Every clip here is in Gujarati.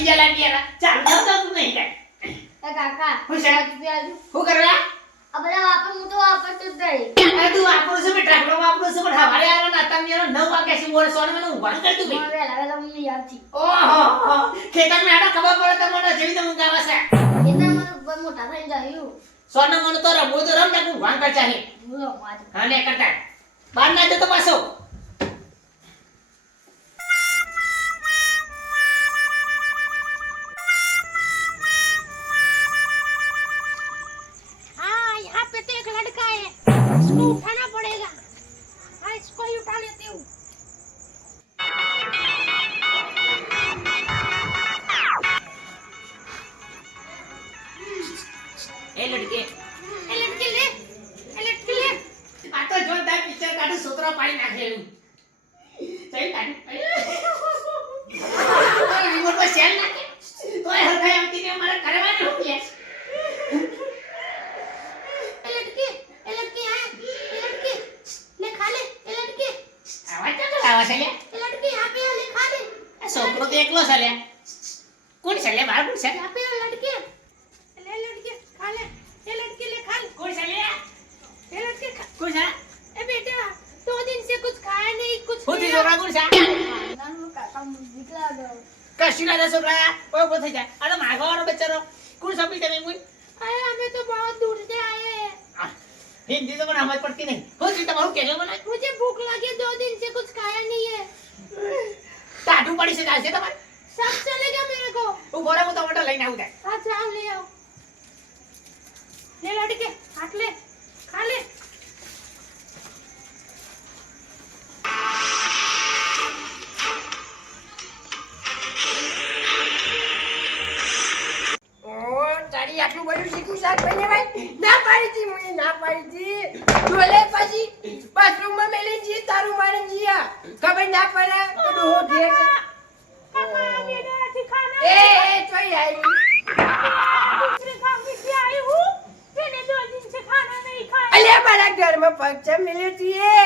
પતી જા લાગી યાર ચાલ તું નહીં કાય એ કાકા હું છે? હું કરવા આ બધા વાપર હું તો વાપરતો જ નહીં. અરે તું વાપરું છે બેટા લો વાપરું છે પણ હવારે આવો ના તમે યાર 9 વાગ્યા છે મોર સોને મને ઊભા કર તું મને વેલા મને યાદ થી. ઓહો ખેતર મે આડા ખબર પડે તમને જેવી તો ઊંઘ આવે છે એટલે મને બહુ મોટા થઈ જાયું. સોને મને તો રમવું તો રમ નાખું વાંગ કર ચાહે બોલો માજ. હા ને કરતા બાર ના જતો પાછો उठाना पड़ेगा हाँ इसको ही उठा लेती हूँ ए लड़के ले आ तो જોરદાર પિક્ચર કાઢું છોકરો પાડી નાખે એવું ચલ કાઢ રિમોટ પર સેલ નાખે તોય હરખાઈ આવતી ને મારે કરવાનું હું કે છોકરો તો એકલો છે લે કોણ છે લે બાર કોણ છે यहाँ पे लड़के ले लड़के खा ले ये लड़के ले खा ले કોણ છે લે ये लड़के खा કોણ છે ए बेटा 2 दिन से कुछ खाया नहीं कुछ હોતી છોકરા કોણ છે नानू काका निकला दो કશું ના થાય છોકરા કોઈ ઉભો થઈ જાય આ તો માગવાનો બચારો કોણ સપી તમે મુઈ अरे हमें तो बहुत दूर से आए हैं હિન્દી તો મને સમજ પડતી નહીં હોતી તમારું કેજો મને मुझे भूख लगी 2 दिन से कुछ खाया नहीं है ટાઢું પડી છે ચાલશે તમારે सब चलेगा मेरे को ઉભો રહો હું ટમેટો લઈને આવું થાય हाँ जाओ ले आओ ले लड़के हाथ ले खा ले તારી આટલું બધું શીખું શાક બને ભાઈ ના પાડી તી મને ના પાડી તી ઢોલે પછી બાથરૂમમાં મેલી જી તારું મારે જીયા ખબર ના પડે તો ડોહો ઘેર છે काका मेरे अच्छी खाना એ ચોઈ આવી दूसरे गांव से आई हूँ मैंने 2 दिन से खाना नहीं खाया અલ્યા મારા ઘરમાં પગ મેલ્યો તી એ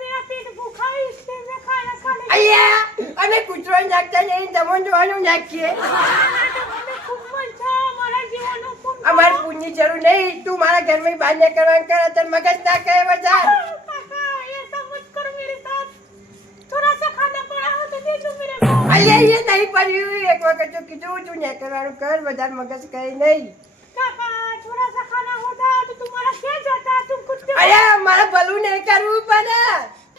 मेरा पेट भूखा है इसलिए मैं खाना खाने અલ્યા અમે કૂતરો નાખતા નહીં તમો જોવાનું નાખીએ हमें खूब मन था हमारा जीवन खूब અમાર પૂંજની જરૂર નહીં તું મારા ઘરમાં બહાર નીકળવાનું કરે તર મગજ ના કરે બધા काका ऐसा मत करो मेरे साथ थोड़ा सा खाना पड़ा हो तो दे दो मेरे को અલ્યા એ નહીં પડ્યું એક વખત તો કીધું તું નીકળવાનું કર વધારે મગજ કરે નહીં काका थोड़ा सा खाना होता तो तुम्हारा क्या जाता तुम कुछ અલ્યા મારે ભલું નહીં કરવું પડે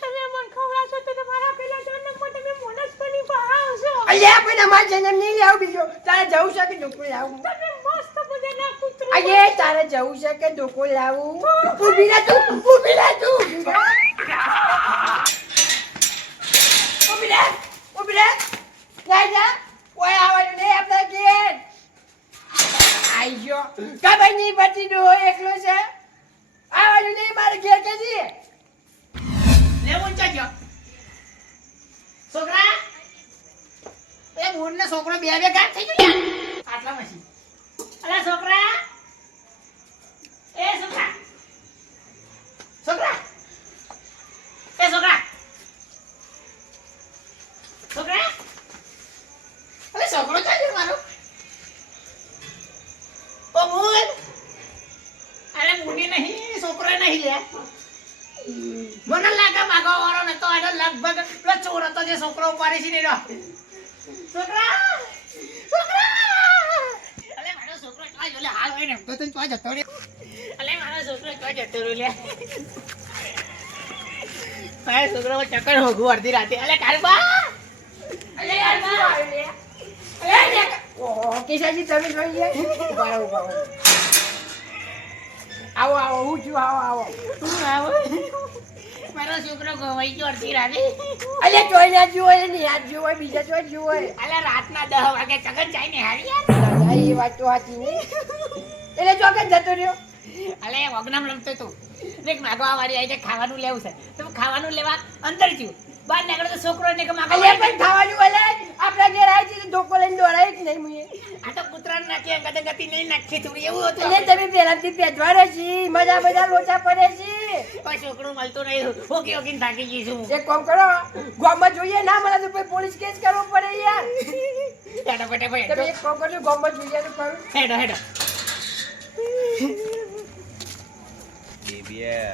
તમે મન ખવડાવશો તો તમારા પેલા જન્મમાં તમે વનસ્પતિ પહાવશો અલ્યા પણ અમાર જન્મ નહીં લાવ બીજો તારે જવું છે કે ડોકો લાવું તમે મસ્ત મજાના કૂતરો અયે તારે જવું છે કે ડોકો લાવું ઊભી રહે તું ઊભી રહે જા જા ઓય આવવાનું નહીં આપણે ઘેર આઈ ગયો ખબર નહીં પડતી ડોહો એકલો છે આવવાનું નહીં મારે ઘેર કે જી લે ઊંચા ગયો છોકરા એ મૂળ ને છોકરો બે ગાંઠ થઈ ગયો આટલા મસી અલા છોકરા એ છોકરા છોકરા એ છોકરા છોકરા અલે છોકરો ચાલ્યો મારો ઓ મૂળ અરે મૂડી નહીં છોકરો નહીં લે મને લાગે માગવા વાળો નતો આનો લગભગ પેલો ચોર હતો જે છોકરો ઉપાડી છે ને છોકરા અલે મારો છોકરો ક્યાં જો લે હાલ હોય ને તો તું ક્યાં જતો રે અલે મારો છોકરો ક્યાં જતો રે લે મારો છોકરો ચક્કર હોગું અડધી રાતે અલે કારબા અલે કારબા અલે ઓ કેસાજી તમે જોઈએ ઉભા આવો આવો હું છું આવો તું આવો મારો છોકરો ગવાઈ ગયો અડધી રાતે અલે જોઈ ના જોય ને યાદ જોય બીજા જોઈ જોય અલે રાતના 10 વાગે ચગન જાય ને હારી યાર દાદા એ વાત તો સાચી ને એટલે ચોકન જતો રહ્યો અલે વગનામ રમતો તું એક માગવા વાળી આવી છે ખાવાનું લેવું છે તો ખાવાનું લેવા અંદર થયું બાર નીકળો તો છોકરો ને કે માગવા અલે પણ ખાવાનું અલે આપણા ઘેર આવી છે ધોકો લઈને દોડાય જ નહીં મુએ આ તો કૂતરાને નાખી ગતે ગતિ નહીં નાખી થોડી એવું હતું એટલે તમે પહેલાથી પેજવાડે છી મજા લોચા પડે છે કોઈ છોકરો મળતો નહીં હોકી હોકીને થાકી ગઈ છું એક કામ કરો ગામમાં જોઈએ ના મળે તો પછી પોલીસ કેસ કરવો પડે યાર ફટાફટ તમે એક કામ કરજો, ગામમાં જોઈએ તો ખરું. હેડો હેડો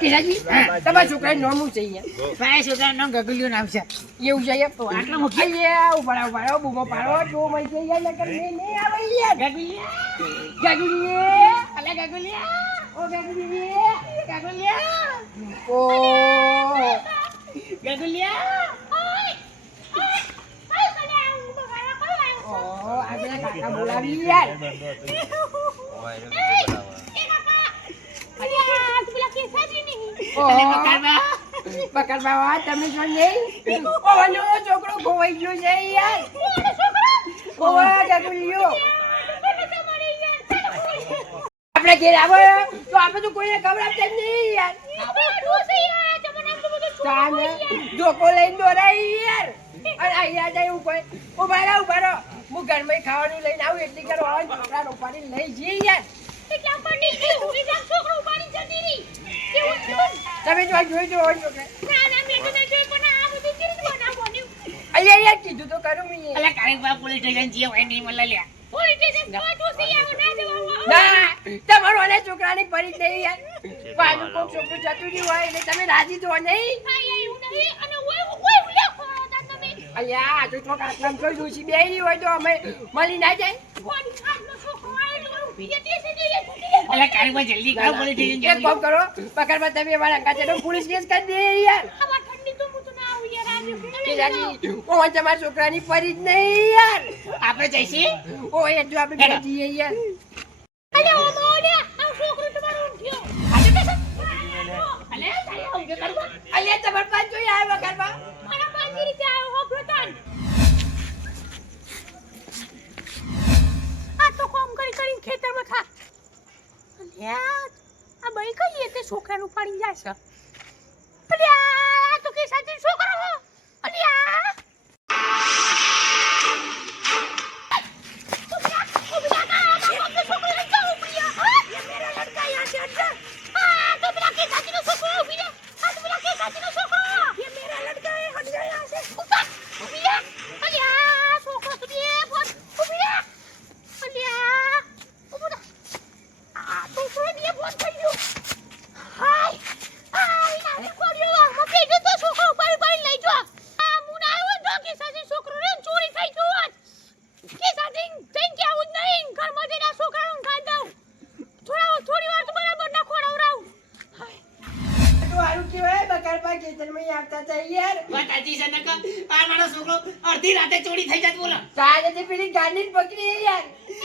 કિરાજી, તમારા છોકરાનું નામ શું છે અહીંયા? મારા છોકરાનું નામ ગગુલિયું નામ છે એવું છે એમ? તો આટલો મૂકી અહીંયા ઉભા રહો, ઉભા રહો, બૂમો પાડો, જો મળી જાય યાર, નકર મેં નહીં આવે યાર. ગગુલિયા ગગુડીએ, અલે ગગુલિયા ઓ ગગુડીએ, ગગુલિયા ઓ ગગુલિયા ઓ આજે કાકા બોલાવી યાર. અલે પકડવા પકડવા વા તમે જો નહીં. ઓનો છોકરો ખોવાઈ ગયો છે યાર. ઓવા ગગુડીયો. આપણે ઘેર આવો તો આપણે તો કોઈને ખવડાવતા જ નહીં યાર. તાને ધોકો લઈને દોરાય યાર. અને અહીંયા જાય એવું કોઈ ઉભા રહો, ઉભા રહો. હું ઘરમાં ખાવાનું લઈને આવું એટલી કરો આવે છોકરા ઉપાડીને લઈ જઈએ યાર. તમે જો જોઈ જો હોય છોકરા. અહીંયા યાર કીધું તો કરું મેં. અલે કાળીબા પોલીસ સ્ટેશન જીએ હોય નહીં મળે લ્યા ના તમારો અને છોકરાની પરી જ નહીં યાર. પાછું કોક છોકરું જતું રહ્યું હોય એટલે તમે રાજી તો નહીં. અહીંયા આ તો છોકરા આટલામાં જોઈ દોશી બેહી હોય તો અમે મળી ના જાય. અલે કાળીબા જલ્દી કરો પોલીસ સ્ટેશન એક કામ કરો, પકડવા તમે અમારા અંગાતે પોલીસ કેસ કરી દે યાર. કે જાજી ઓ તમારા છોકરાની પરી જ નહીં યાર. આપણે જઈશી ઓ એ જો આપણે ઘરે જઈએ યાર. અલે તારી ઊંઘે કરવા અલ્યા તમાર પાસે જોઈ આવ્યા કરવા. ખેતરમાં ખા અલ્યા આ બઈ કઈ તે છોકરાનું પાડી જાય છે. અલ્યા તો કે સાચી છોકરો હો. અલ્યા અડધી રાતે ચોરી થઈ જત બોલો તારે પેલી ગાડી પકડી યાર.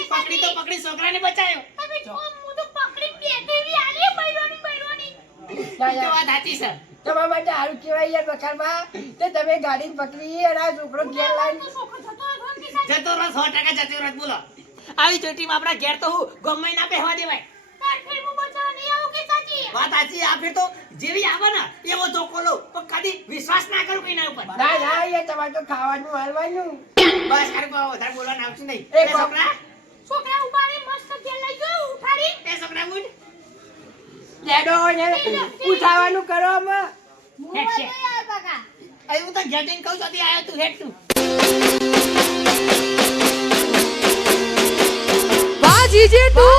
પકડી તો પકડી છોકરાને બચાયો તો વાત સાચી છે તમારા માટે સારું કહેવાય યાર બકારમાં તે તમે ગાડી પકડી અને આ છોકરો ઘેર લાવી. જતો રસ 100% જતો રસ બોલો આવી ચોટીમાં આપણા ઘેર તો હું ગમે ના બેહવા દેવાય વાત સાચી આ ફેર તો જેવી આવે ને એવો ધોકો લો પણ કદી વિશ્વાસ ના કરું કોઈના ઉપર ના ના યાર તમારે તો ખાવાનું હાલવાનું. બસ કરે વધારે બોલવાનું આવશે નહીં એ એ છોકરા છોકરા ઉપાડી મસ્ત ઘેર લઈ ગયો ઉઠાડી એ છોકરા ઉઠ લેડો ને ઉઠાવાનું કરો અમે. હેડ છે અરે હું તો ઘેર જઈને કહું છું આયો તું હેડ તું વાહ જીજે તું